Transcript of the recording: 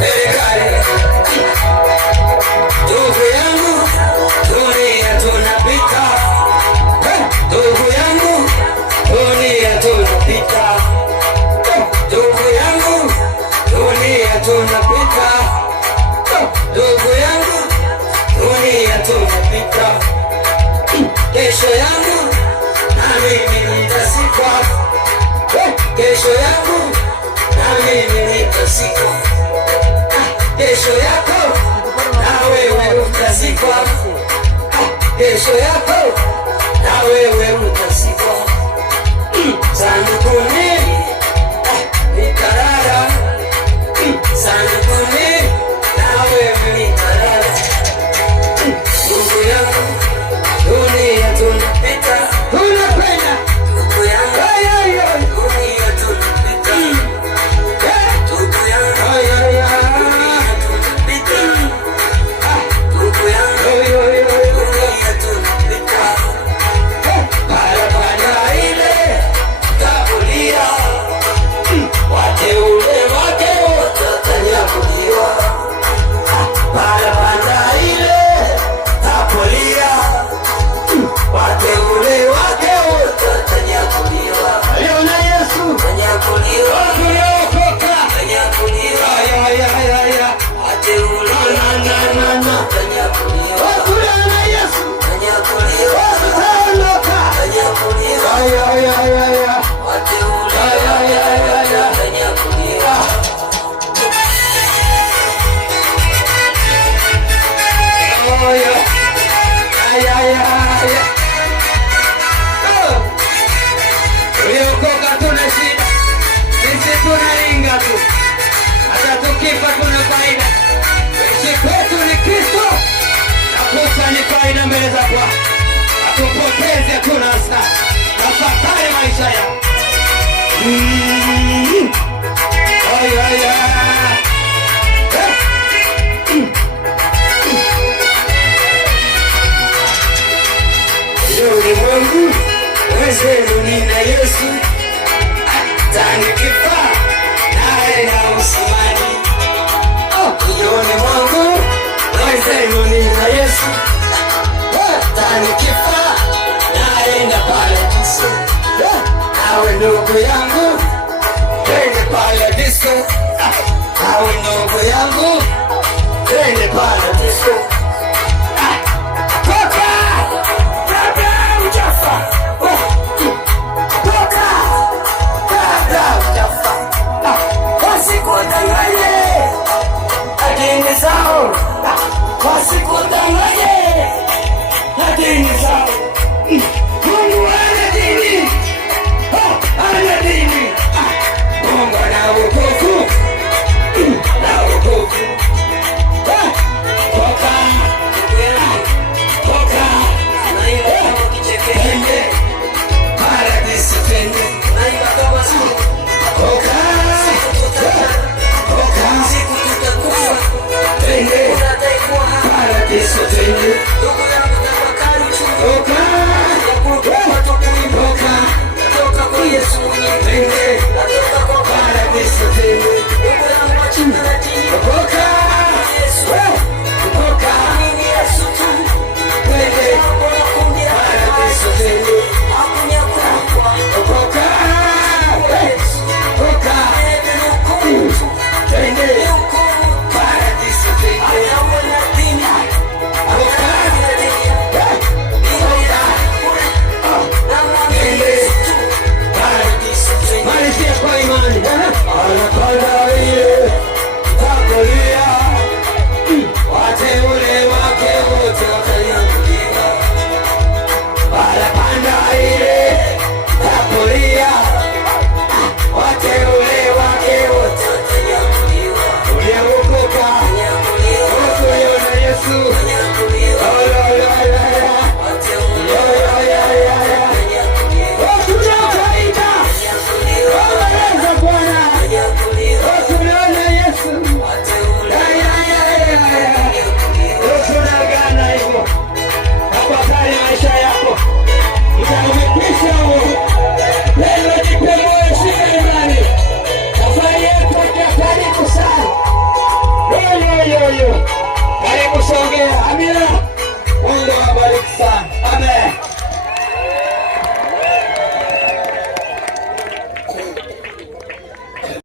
serikali. Ndugu yangu, dunia tunapita. Ndugu yangu, dunia tunapita. Ndugu yangu, dunia tunapita. Ndugu yangu, dunia tunapita. Kesho yangu na mimi nitazikwa. Kesho yangu na mimi nitazikwa. Kesho yako na wewe utazikwa. Kesho yako na wewe utazikwa. Sandukuni nitalala. Sandukuni na wewe nitalala. Ndugu yangu, dunia tunapita. Tunapenda ndugu yangu, dunia tunapita. Ndugu yangu, dunia tunapita. Ndugu yangu, dunia tunapita. Barabara ile takulia, wateule wake watanyakuliwa. Barabara ile takulia, wateule wake watanyakuliwa. Leo na Yesu tanyakuliwa, tanyakuliwa. Wateule tanyakuliwa, leo na Yesu tanyakuliwa, tanyakuliwa. Wateule tanyakuliwa. Uliokoka tuna shida, sisi tunainga tu, hata tukifa tuna faida. Kuishi kwetu ni Kristo na kufa ni faida mbele za Bwana. Hatupotezi, hatuna hasara, tafakari maisha yako. Ulimwengu wezenu nina Yesu, hata nikifa naye na usamani. Ulimwengu wezenu nina Yesu, hata nikifa naye na paradiso. Nawe ndugu yangu, twende paradiso. Nawe ndugu yangu, twende paradiso.